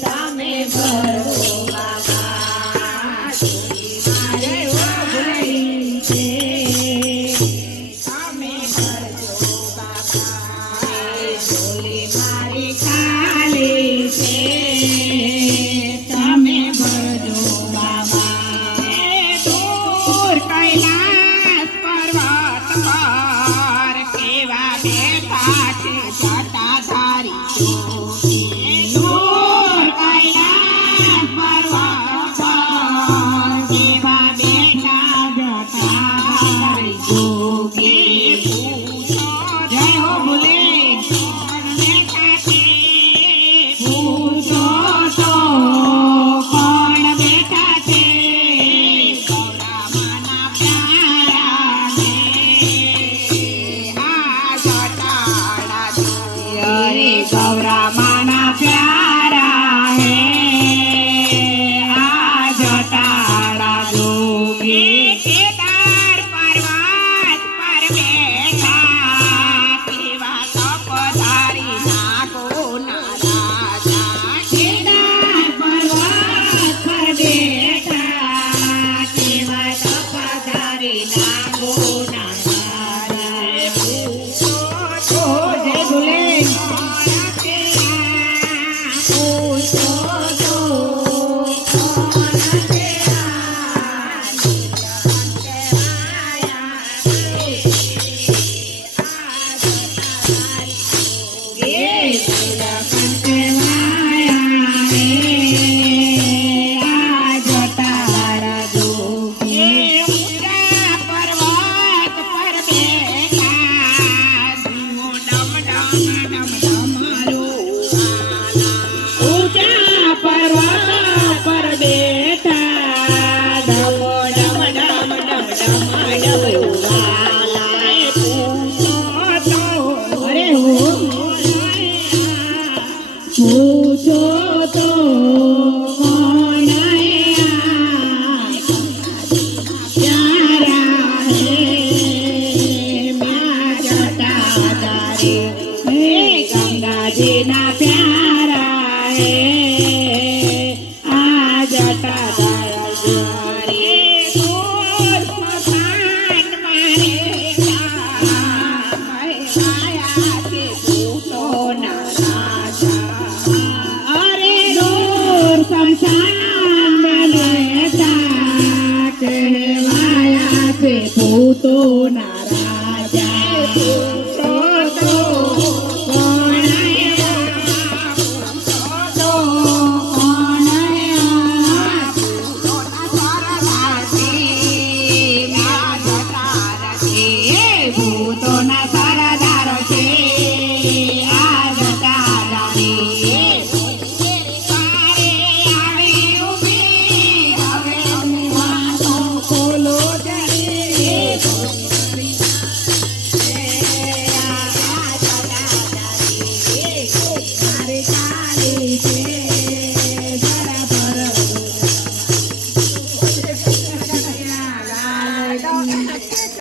તમે ભરો બાબા મારે ભૂલી છે તમે ભરજો બાબા ઝોલી મારી ખાલી છે તમે ભરજો બાબા દૂર કૈલાસ પર્વત પર કેવા બેઠા છે જટાધારી દૂર કૈલાસ પર્વત પર કેવા બેઠા જટાધારી જોગી પૂછો જય હો ભૂલે કોણ બેઠા છે પૂછો તો કોણ બેઠા છે ગૌરામાના પ્યારા ને આ જટાડા અરે ગૌરામાના પ્યારા હે આ જટાડા જોગી કેદાર પર્વત પર બેઠા કેવા તપધારી નાગોના રાજા કેદાર પર્વત પર બેઠા કેવા તપધારી નાગોના રાજા પૂછો તો જય ભૂલે પૂછો તો કોણ તેરા Oh